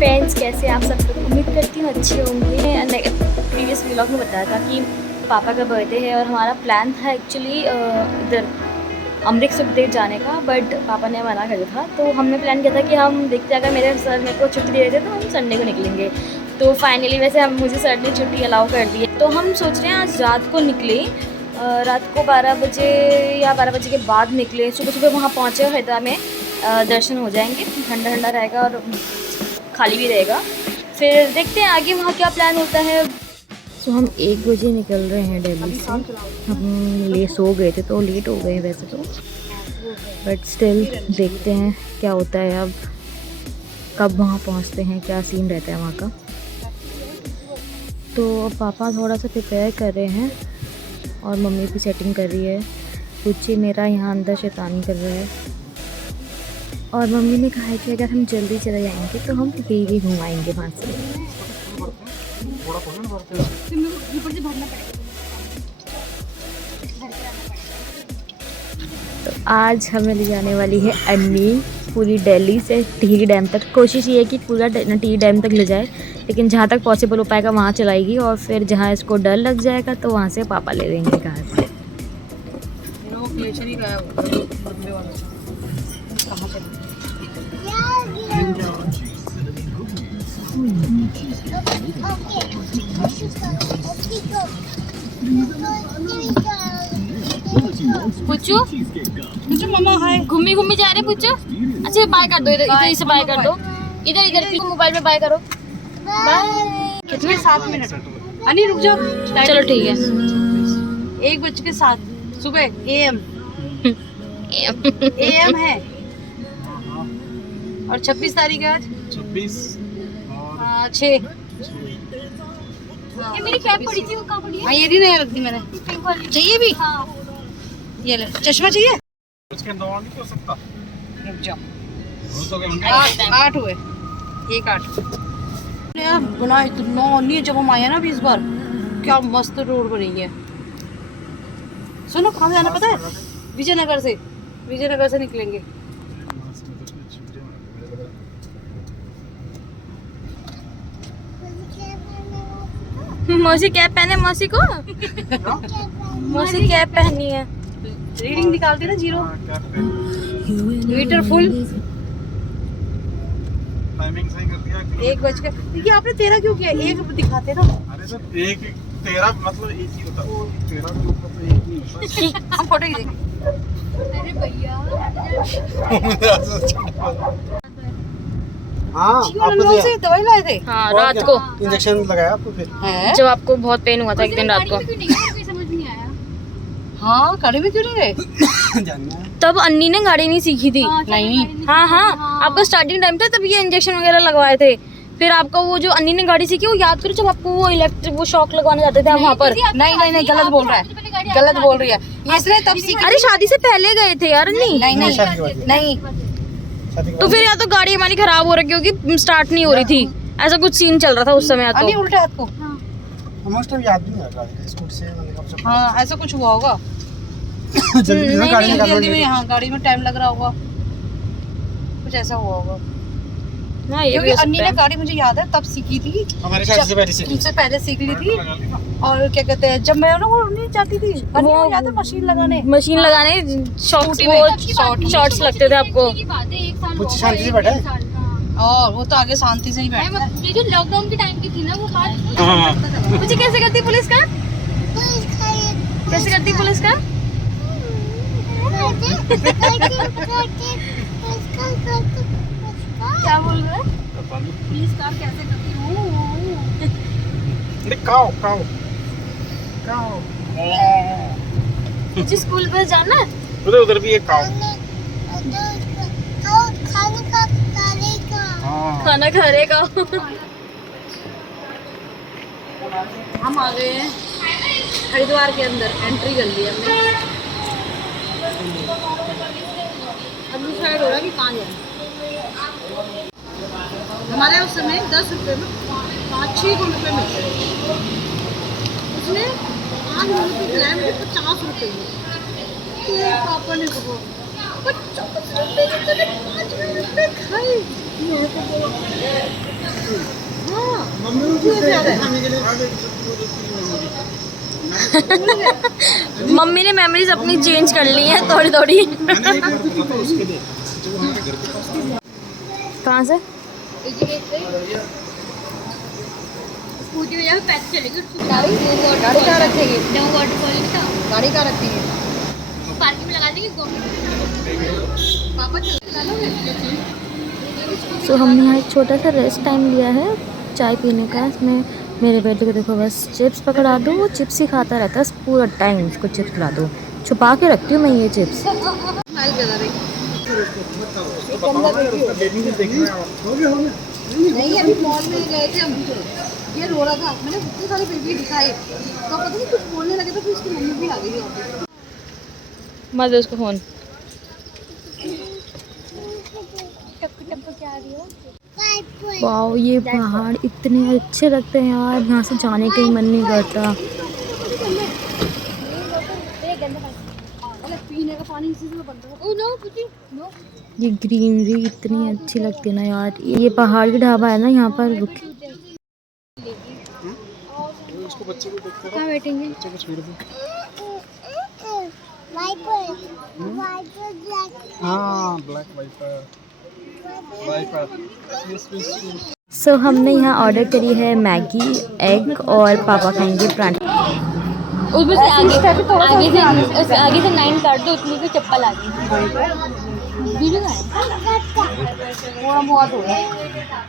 Friends, कैसे आप सब लोग? उम्मीद करती हूँ अच्छे होंगे। प्रीवियस व्लॉग में बताया था कि पापा का बर्थडे है और हमारा प्लान था एक्चुअली इधर अमृत सुखदेव जाने का, बट पापा ने मना कर दिया था। तो हमने प्लान किया था कि हम देखते अगर मेरे सर मेरे को छुट्टी दे देते तो हम संडे को निकलेंगे। तो फाइनली वैसे मुझे सर ने छुट्टी अलाउ कर दी है, तो हम सोच रहे हैं आज रात को निकले, रात को 12 बजे या 12 बजे के बाद निकले। सुबह सुबह वहाँ पहुँचे हरिद्वार में दर्शन हो जाएंगे, ठंडा ठंडा रहेगा और खाली भी रहेगा। फिर देखते हैं आगे वहाँ क्या प्लान होता है। तो हम 1 बजे निकल रहे हैं दिल्ली से। हम सो गए थे तो लेट हो गए वैसे तो, बट स्टिल देखते हैं क्या होता है, अब कब वहाँ पहुँचते हैं, क्या सीन रहता है वहाँ का। तो पापा थोड़ा सा प्रिपेयर कर रहे हैं और मम्मी भी सेटिंग कर रही है। कुछ मेरा यहाँ अंदर शैतानी कर रहा है और मम्मी ने कहा है कि अगर हम जल्दी चले जाएंगे तो हम कहीं भी घुमाएंगे वहाँ से। तो आज हमें ले जाने वाली है अन्नी पूरी दिल्ली से टिहरी डैम तक। कोशिश ये है कि पूरा टिहरी डैम तक ले जाए, लेकिन जहाँ तक पॉसिबल हो पाएगा वहाँ चलाएगी और फिर जहाँ इसको डर लग जाएगा तो वहाँ से पापा ले देंगे कार से। पूछो पूछो मामा हाय, घूमी घूमी जा रहे पूछो। अच्छा बाय कर दो, इधर से बाय कर दो, इधर मोबाइल में बाय करो। बाय। कितने 7 मिनट अनी रुक जाओ। चलो ठीक है। 1:07 सुबह AM है। और 26 तारीख है आज 6। ये मेरी कैप पड़ी थी, वो कहाँ पड़ी है? हाँ ये भी नहीं रख दी मैंने। चाहिए भी? हाँ। ये ले, चश्मा चाहिए? उसके 9 नहीं हो सकता। रुक जाओ। 8 8 हुए, 1 8 यार बना इतना नहीं है। जब हम आए ना अभी इस बार, क्या मस्त रोड बनी है। सुनो कहाँ से आना पता है? विजयनगर से निकलेंगे। मौसी कैप पहने, मौसी को मौसी कैप पहनी है। रीडिंग निकालती ना 0 मीटर फुल। टाइमिंग सही कर दिया। 1 बज के देखिए आपने 13 क्यों किया? 1 दिखाते ना। अरे सर 1 13 मतलब एक ही होता है। 13 के ऊपर तो एक ही होता है। हम फोटो ही देखें। अरे भैया हाँ आपको से दवाई लाए थे। हाँ रात को इंजेक्शन लगाया आपको फिर? हैं? जब आपको बहुत पेन हुआ था एक दिन रात को, समझ नहीं आया। हाँ गाड़ी में क्यों नहीं गए? जानना है। तब अन्नी ने गाड़ी नहीं सीखी थी। नहीं हाँ आपका स्टार्टिंग टाइम था तब ये इंजेक्शन वगैरह लगवाए थे। फिर आपका वो जो अन्नी ने गाड़ी सीखी वो याद करो, जब आपको वो इलेक्ट्रिक वो शॉक लगवाने जाते थे वहाँ पर। नहीं गलत बोल रहा है, गलत बोल रही है। इसने तब सीखी। अरे शादी से पहले गए थे यार अन्नी। नहीं तो फिर या तो गाड़ी हमारी खराब हो रखी होगी, स्टार्ट नहीं हो रही थी, ऐसा कुछ सीन चल रहा था उस समय। अनी उल्टे हाथ को। मोस्ट टाइम याद नहीं आता है स्कूटर से मैंने कब से। हाँ ऐसा कुछ हुआ होगा। जल्दी में गाड़ी निकाल जल्दी में। हाँ गाड़ी में टाइम लग रहा होगा, कुछ ऐसा हुआ होगा। हाँ ये भी क्योंकि हो अन्नी सकता ने है। गाड़ी मुझे याद है तब सीखी थी। हमारे शादी से पहले से तुमसे पहले सीख ली थी। और क्या कहते हैं, जब मैं ना वो नहीं जाती थी वो याद है मशीन लगाने शॉर्ट्स वो शॉर्ट्स लगते थे आपको। कुछ शांति से बैठा है। और वो तो आगे शांति से ही बैठा है। ये जो लॉकडाउन के टाइम की थी ना वो बात। मुझे कैसे करती पुलिस का? कैसे करती पुलिस का? क्या बोल रहा है? पुलिस कार कैसे करती हूँ? काओ मुझे स्कूल बस जाना है। उधर भी एक काओ। खाना खा रहे का। हम आ गए हैं हरिद्वार के अंदर, एंट्री कर ली हमने। अब डिसाइड हो रहा है कि कहाँ जाए। हमारे उस समय 10 रुपये में 5-6 रुपये मिलते थे। उसने 5 रुपये खिलाए मुझे 50 रुपये में। तो पापा ने कहा 50 रुपये 5 रुपये खाए। मम्मी ने मेमोरीज अपनी चेंज कर ली हैं थोड़ी थोड़ी। कहाँ से? स्कूटी में जाकर पैसे चलेगी गाड़ी कहाँ रखेगी? वाटरफॉल का गाड़ी कहाँ रखेगी? पार्किंग में लगा देंगे पापा चला लोगे। सो हमने यहाँ एक छोटा सा रेस्ट टाइम लिया है चाय पीने का। इसमें मेरे बेटे को देखो बस चिप्स पकड़ा दो, वो चिप्स ही खाता रहता है पूरा टाइम। उसको चिप्स खिला दो, छुपा के रखती हूँ मैं ये चिप्स। नहीं अभी मॉल में गए थे हम, ये रो रहा था, मैंने इतने सारे बेबी दिखाए तो पता नहीं कुछ बोलने लगे तो फिर उसकी मम्मी भी आ गई वहाँ पे। मत दो उसको फोन। वाओ ये पहाड़ इतने अच्छे लगते हैं यार, यहाँ से जाने का ही मन नहीं करता। पीने का पानी इसी से बनता है। ओ नो कुछ नो। ये ग्रीनरी इतनी अच्छी लगती है ना यार। ये पहाड़ी ढाबा है ना, यहाँ पर रुके। उसको बच्चे को देखते कहाँ बैठेंगे? बच्चे को छोड़ दो। हाँ ब्लैक वाइपर वाइपर। सो हमने यहाँ ऑर्डर करी है मैगी, एग और पापा खाएंगे पराठा। उसमें से आगे से 9 काट दो, उतनी से चप्पल आ गई।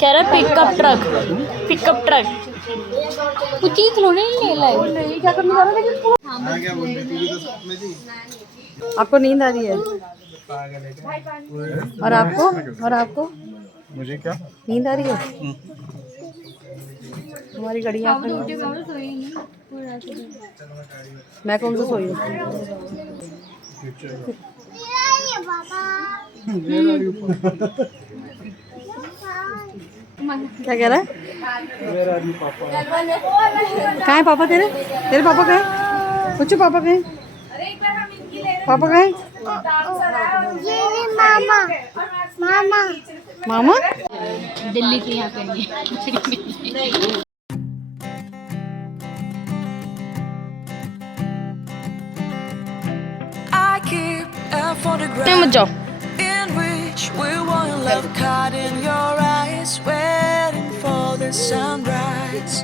कह रहा पिकअप ट्रक कुछ चीज थोड़ी नहीं ले लाए। क्या करने वाला लेकिन क्या बोल रहे तू में जी? आपको नींद आ रही है और आपको मुझे क्या नींद आ रही है? हमारी गड़ियाँ मैं कौन सा सोई हूँ? क्या कह रहा है? कहाँ है पापा तेरे? तेरे पापा कहाँ है? पूछो पापा कहाँ है? पापा कहाँ है? मामा दिल्ली के यहाँ पे नहीं। मत जाओ। In which we were in love, caught in your eyes, waiting for the sunrise.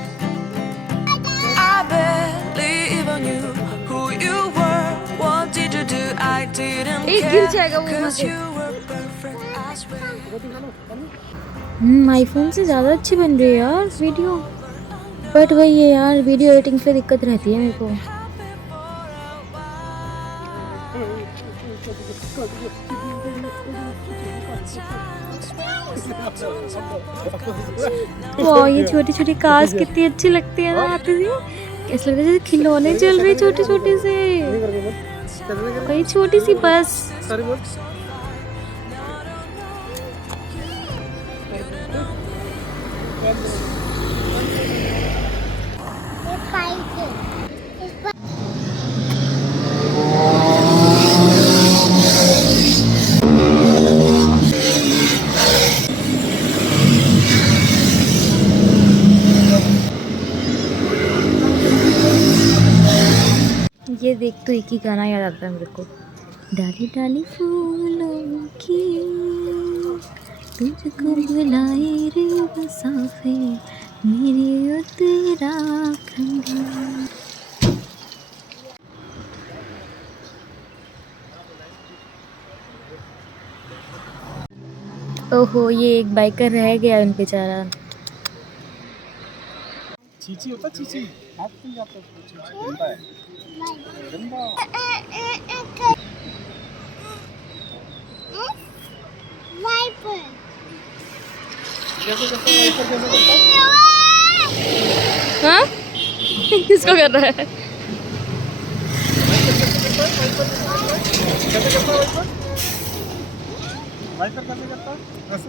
I barely even knew who you were, what did you do, I didn't care, 'cause you were perfect, I swear. IPhone से ज़्यादा अच्छी बन रही है यार video, but वही है यार वीडियो एडिटिंग पे दिक्कत रहती है मेरे को। वाह ये छोटी छोटी कार्स कितनी अच्छी लगती है ना आती थी। ऐसा लगता है जैसे खिलौने चल रहे छोटे छोटे से, कोई छोटी सी बस। ये देख तो एक ही गाना याद आता है मेरे को, डाली डाली फूलों की तुझको बुलाए रे मुसाफिर मेरी उत्तराखंड। ओहो ये एक बाइकर रह गया उन बेचारा। चीची होता चीची हाथ में जाता है चीची गंदा है गंदा। हाँ किसको कर रहा है? वाइपर कैसे करता है? ऐसे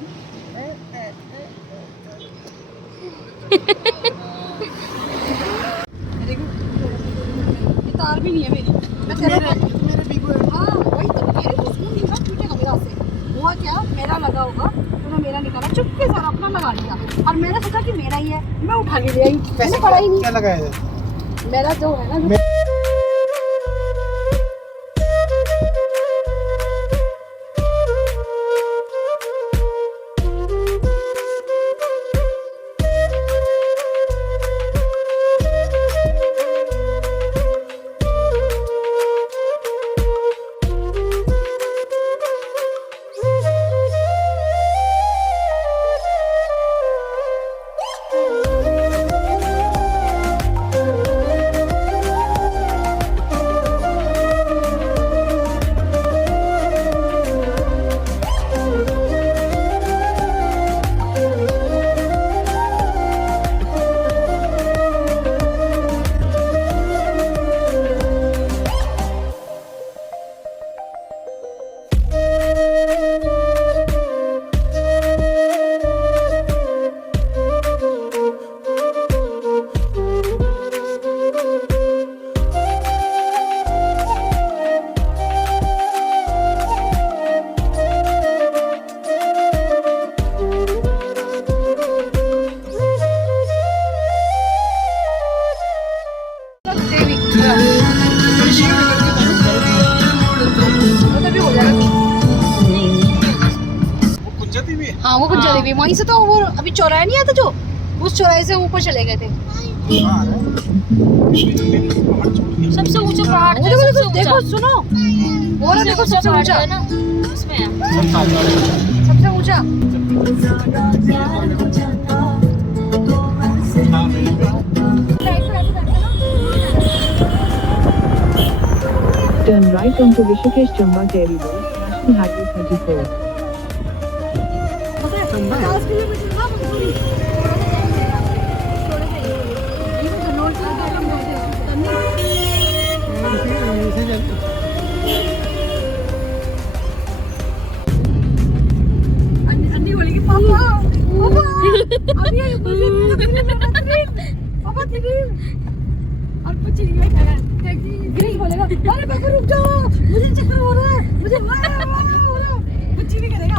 ये तार भी नहीं है मेरी। मैं तेरे मेरे वीवो हाँ वही तो मेरे को सुन नहीं टूटेगा मेरा से। वो हुआ क्या, मेरा लगा होगा तो मैं मेरा निकाला, चुपके से अपना लगा लिया और मैंने सोचा कि मेरा ही है, मैं उठा के ले आई, मैंने पढ़ा ही नहीं। क्या लगाया है? मेरा जो है ना हाँ वो कुछ जलेबी वहीं से, तो वो अभी चौराहा नहीं आता जो, उस चौराहे से ऊपर चले गए थे। सबसे ऊंचा पहाड़ वो जो है, देखो सबसे देखो ऊंचा। सुनो, वो रहा देखो सबसे पहाड़ ऊंचा, जो है ना, उसमें है। सबसे ऊंचा। Turn right onto Rishikesh Chamba Terry Road, National Highway 34. 50 kilometre ना मसूरी, थोड़ा सा ये तो नोट से हम अन्नी बोलेगी पापा पापा अभी ये पापा तेरी और कुछ नहीं है, ग्रीन बोलेगा अरे पापा रुक जाओ मुझे चक्कर हो रहा है, मुझे हो रहा है, कुछ नहीं करेगा।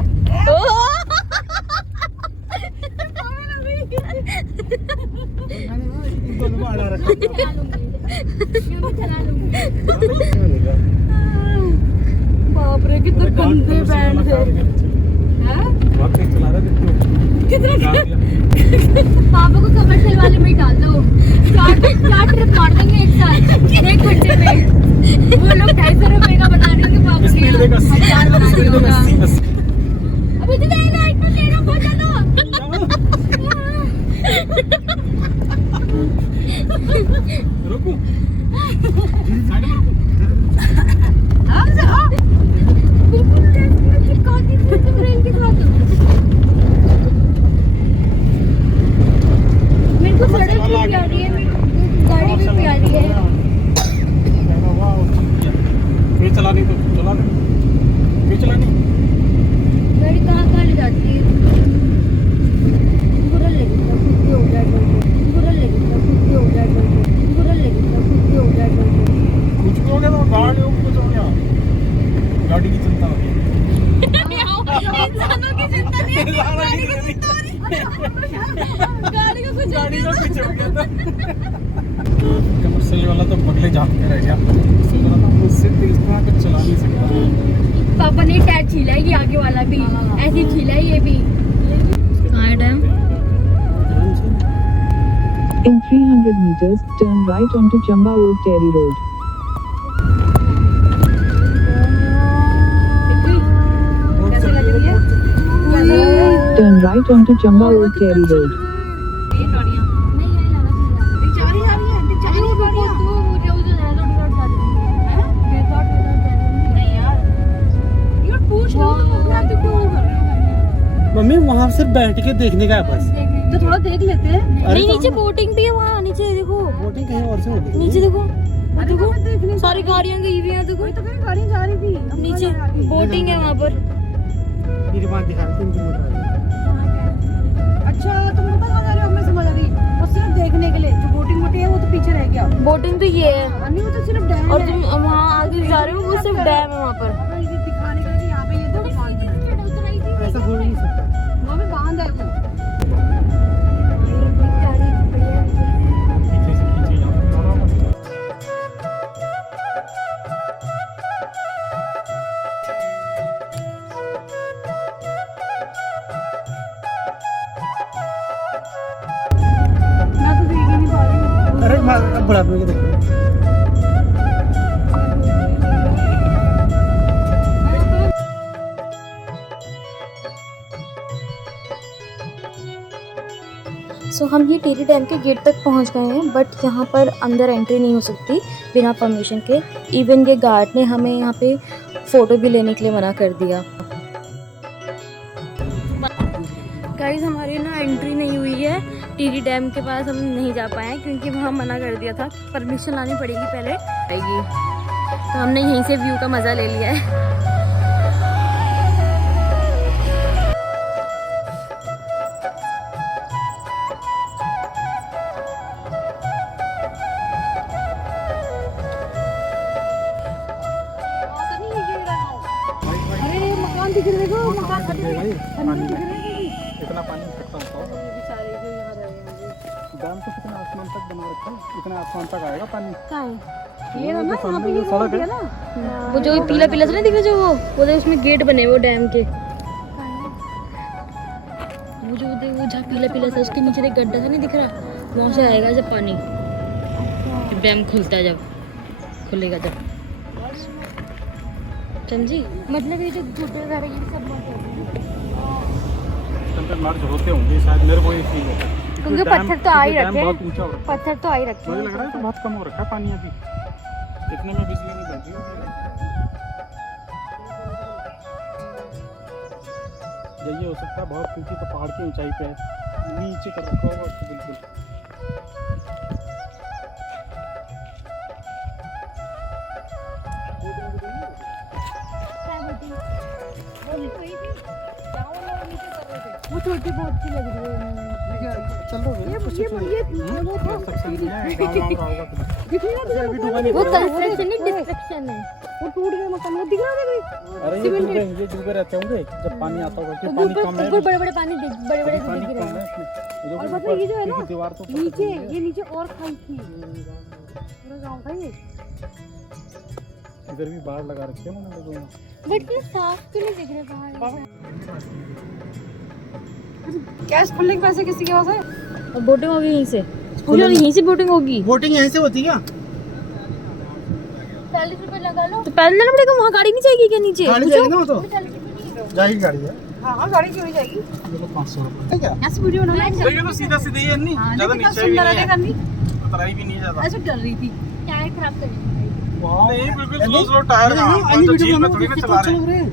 बाप रे कितने गंदे बैंड थे, पापा को कमर्शियल वाले में ही डाल दो, चार ट्रिप मार देंगे एक साथ 1 घंटे में। वो लोग 250 रुपए का बता रहे होंगे, पापा के 1000 बना दिया होगा। अभी तो लाइट में तेरा बहुत ज्यादा रुको साइड में रुको। बिल्कुल लेफ्ट में चिपका दी तुम रेल के साथ। मेरे को सड़क भी प्यारी है, मेरे को गाड़ी भी प्यारी है। फिर चलानी तो चला दे, फिर चलानी गाड़ी कहाँ ले जाती है? बुरा लगेगा खुद के हो जाए, बुरा लगेगा खुद के हो जाए, बुरा लगेगा खुद के हो जाए। कुछ भी हो गया तो गाड़ी हो, कुछ हो गया गाड़ी की चिंता हो गई। इंसानों की चिंता नहीं है, गाड़ी की चिंता हो रही है। गाड़ी का कुछ गाड़ी का कुछ हो गया था। कमर्शियल वाला तो बगले जाम के रह गया, सोच रहा था मुझसे तेज तो कुछ चला नहीं सकता। पापा ने टायर छीला है, ये आगे वाला भी ऐसे छीला है, ये भी। कहाँ है dam? In 300 meters, turn right onto Chamba Old Terry Road. कैसे लग रही है? Turn right onto Chamba Old Terry Road. ये गाड़ियाँ जा रही है, जा रही है गाड़ियाँ। नहीं यार, ये पूछ लो तो प्रोग्राम तो क्यों कर रहे हो? मम्मी वहाँ से बैठ के देखने का है बस। तो थोड़ा देख लेते हैं। नहीं, नीचे बोटिंग भी है, वहाँ नीचे देखो, बोटिंग कहीं और से होती है। नीचे देखो, अरे देखो वहाँ देख लेते हैं। सारी गाड़ियाँ गई हुई हैं, देखो वही तो कहीं गाड़ी जा रही थी, हम नीचे कहाँ जा रही थी? बोटिंग है वहाँ पर। ये बात दिखा रहे थे इनके मोबाइल। अच्छा तुम पता कहाँ जा रहे हो? हमें समझ आ गई, वो सिर्फ देखने के लिए, जो बोटिंग है वो तो पीछे रह गया। बोटिंग तो ये है, नहीं वो तो सिर्फ डैम और है। तुम वहाँ आगे जा रहे हो, वो सिर्फ डैम है वहाँ पर। अब ये दिखाने के लिए कि यहाँ पे ये देखो पार्क है। ऐसा हो नहीं सकता। वो भी बांध है वो। पीछे से खींचे यहाँ आराम से। मैं तो देख ही नहीं पा रही हूँ। अरे अब बढ़ा दूंगी देखो। सो हम ये टिहरी डैम के गेट तक पहुंच गए हैं, बट यहाँ पर अंदर एंट्री नहीं हो सकती बिना परमिशन के। इवन ये गार्ड ने हमें यहाँ पे फ़ोटो भी लेने के लिए मना कर दिया। गाइस हमारी ना एंट्री नहीं हुई है टिहरी डैम के पास, हम नहीं जा पाए हैं क्योंकि वहाँ मना कर दिया था, परमिशन लानी पड़ेगी पहले आएगी। तो हमने यहीं से व्यू का मज़ा ले लिया है। अरे मकान दिख रहे देखो, मकान दिख रहा है पानी में। इतना पानी इकट्ठा होता होगा। बेचारे जो यहाँ रह रहे हैं। डैम तो कितना आसमान तक बना रखा है, इतना आसमान तक आएगा पानी। ये ना यहाँ पे ये सड़क रोड है है ना। वो जो पीला पीला सा नहीं दिख रहा, जो वो देख उसमें गेट बने वो डैम के। वो जो देख वो जहाँ पीला पीला सा उसके नीचे एक गड्ढा सा नहीं दिख रहा, वहाँ से आएगा जब पानी, जब डैम खुलता है, जब खुलेगा जब। समझी? मतलब ये जो छोटे घर है ये सब मर्ज होते होंगे शायद, मेरे को ये फील होता है क्योंकि पत्थर तो आ ही डैम रखे हैं। बहुत ऊंचा हो रखा है। पत्थर तो आ ही रखे मुझे हैं। लग रहा है तो बहुत कम हो रखा है पानी अभी, इतने में बिजली नहीं बन रही होगी। ये हो सकता है बहुत, क्योंकि तो पहाड़ की ऊंचाई पे है, नीचे कर रखा होगा उसको बिल्कुल। वो छोटी बहुत सी लग रही है। चल रहा है ये वो था। कंस्ट्रक्शन नहीं है, गाँव वाँव रहा होगा कुछ। दिख रहा है अभी डूबा नहीं वो पड़ा। कंस्ट्रक्शन नहीं डिस्ट्रक्शन है। वो टूट गया मकान, वो दिख रहा है अरे ये डूबे रहते होंगे जब पानी आता होगा, क्योंकि पानी कम है। ऊपर बड़े बड़े पानी बड़े बड़े पानी दिख कम रहे है हैं। इसमें। और पता है ये जो है ना, क्योंकि दीवार तो ऊपर नीचे, तक नहीं है। ये नीचे और खाई थी। पूरा गाँव था ये। इधर भी बाढ़ लगा रखी है उन्होंने लोगों ने। बट ये साफ क्यों नहीं दिख रहे बाहर? कैश खुलने के पैसे किसी के पास है? और बोटिंग होगी यहीं से, पूरी यहीं से बोटिंग होगी। बोटिंग यहीं से होती है। 40 रुपए लगा लो तो पैदल जाना पड़ेगा, वहाँ गाड़ी नहीं जाएगी क्या नीचे? गाड़ी जाएगी ना, वो तो जाएगी गाड़ी है। हाँ गाड़ी क्यों नहीं जाएगी? ये तो 500 रुपए क्या? यहाँ से वीडियो बनाना है। ये तो सीधा सीधा ही है, नहीं ज्यादा कितना नीचे भी सुंदर नहीं है है, करनी। उतराई भी नहीं है ज्यादा। ऐसे डर रही थी। टायर खराब करेंगे। नहीं बिल्कुल स्लो स्लो टायर का, हम तो झील में थोड़ी ना चला रहे हैं।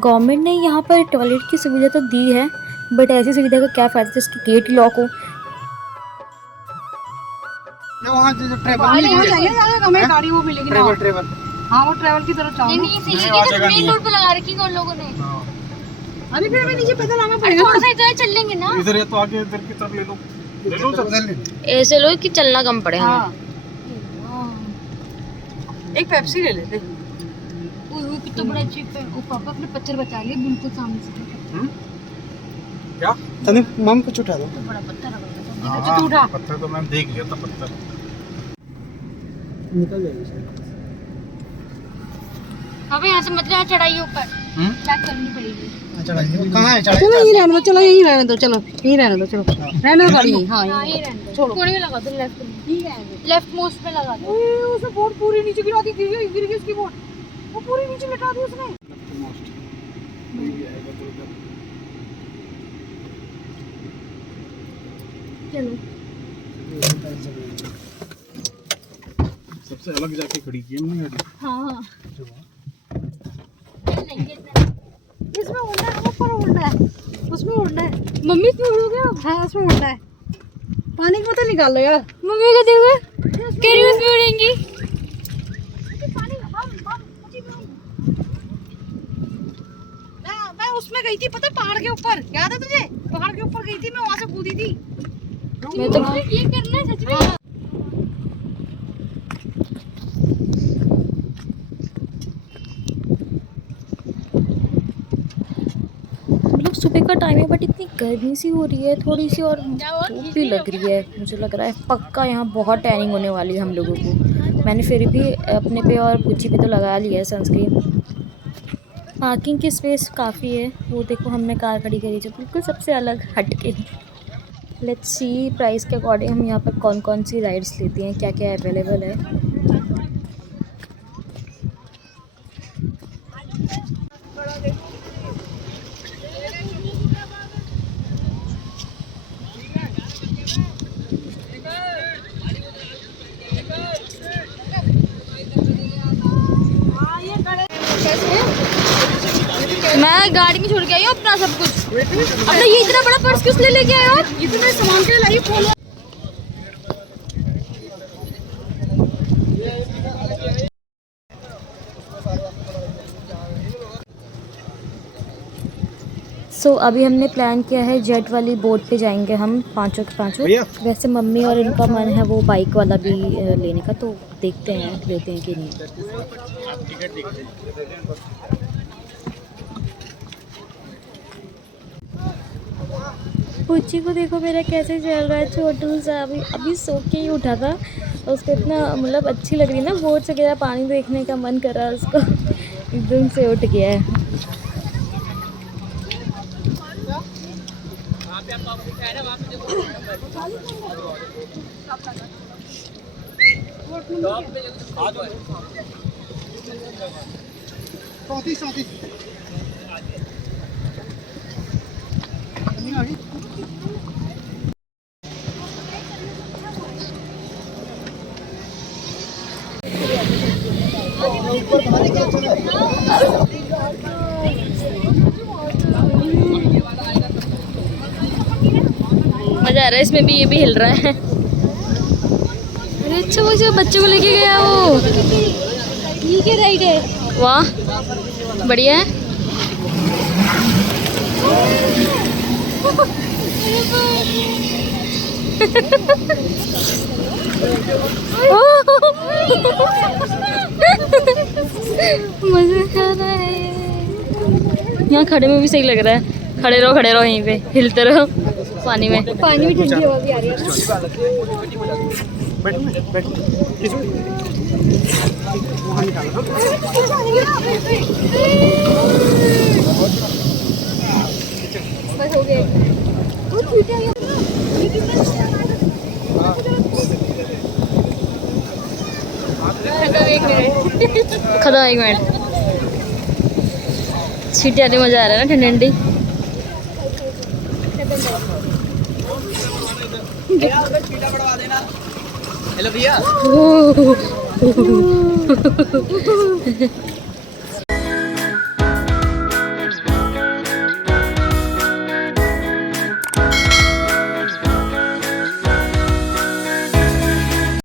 गवर्नमेंट ने यहाँ पर टॉयलेट की सुविधा तो दी है, बट ऐसी सुविधा का क्या फायदा जिसकी गेट ही लॉक हो। वहाँ जो ट्रेवल गाड़ी वो चाहिए ना, हमें गाड़ी वो मिलेगी ना। ट्रेवल हाँ वो ट्रैवल की तरफ चाहो ना। मेन रोड पे लगा रखी है लोगों ने। अभी फिर हमें नीचे पैदल आना पड़ेगा। थोड़ा सा इधर चल लेंगे ना, इधर है तो आगे इधर की तरफ ले लो सब। ऐसे लो कि चलना कम पड़े हमें। हाँ एक पेप्सी ले लेते। वो कितना बड़ा चिप है। वो पापा अपने पत्थर बचा लिए बिल्कुल सामने से। क्या तने मम कुछ उठा दो। बड़ा पत्थर है। हाँ, उठा। पत्थर तो मैंने देख लिया था, पत्थर निकल जाएगी। अब यहाँ से मतलब यहाँ चढ़ाई ऊपर बैक करनी पड़ेगी। कहाँ है चढ़ाई? चलो यहीं रहने दो, चलो यहीं रहने दो, चलो यहीं रहने दो, चलो रहने दो गाड़ी। हाँ हाँ ये रहने दो। छोड़ो कोने में लगा दो, लेफ्ट में। यहीं रहने दो। लेफ्ट मोस्ट में लगा दो। उसने बोर्ड पूरी नीचे गिरा दी, गिर गई उसकी बोर्ड, वो पूरी नीचे लटा दी उसने। चलो सबसे अलग जाके खड़ी की हमने गाड़ी। हाँ इसमें उड़ना है, ऊपर उड़ना है, उसमें उड़ना है। मम्मी इसमें उड़ोगे आप? हाँ उसमें उड़ना है। पानी की बोतल निकाल लो यार। मम्मी को देखो कह रही उसमें उड़ेंगी। मैं उसमें गई थी, पता पहाड़ के ऊपर, याद है तुझे? पहाड़ के ऊपर गई थी मैं, वहां से कूदी थी। मैं तो ये करना है सच में। मतलब सुबह का टाइम है बट इतनी गर्मी सी हो रही है थोड़ी सी, और धूप भी लग रही है। मुझे लग रहा है पक्का यहाँ बहुत टैनिंग होने वाली है हम लोगों को। मैंने फिर भी अपने पे और बुच्ची पे तो लगा लिया है सनस्क्रीन। पार्किंग की स्पेस काफ़ी है। वो देखो हमने कार खड़ी करी जो बिल्कुल सबसे अलग हट के। लेट्स सी प्राइस के अकॉर्डिंग हम यहाँ पर कौन कौन सी राइड्स लेती हैं, क्या क्या अवेलेबल है। मैं गाड़ी में छोड़ के आई हूँ अपना सब कुछ। अपना ये इतना बड़ा पर्स किस लिए लेके आए हो आप? ये तो मैं सामान के लिए लाई फोन। अभी हमने प्लान किया है जेट वाली बोट पे जाएंगे हम पांचों के पांचों। वैसे मम्मी और इनका मन है वो बाइक वाला भी लेने का, तो देखते हैं लेते हैं कि नहीं। पुच्ची को देखो मेरा कैसे चल रहा है, छोटू सा अभी सो के ही उठा था। उसको इतना मतलब अच्छी लग रही है ना बोट से गिरा पानी, देखने का मन कर रहा है उसको। एकदम से उठ गया है। मजा आ रहा है इसमें भी, ये भी हिल रहा है। अरे अच्छा वो जो बच्चों को लेके गया वो, ये क्या राइड है? वाह बढ़िया है। मजा आ रहा है। यहाँ खड़े में भी सही लग रहा है। खड़े रहो यहीं पे, हिलते रहो पानी में। पानी में ठंडी हवा भी आ रही है। बस हो गए। खड़ा एक मिनट। सीटी आने मजा आ रहा है ना ठंडी ठंडी। हेलो भैया।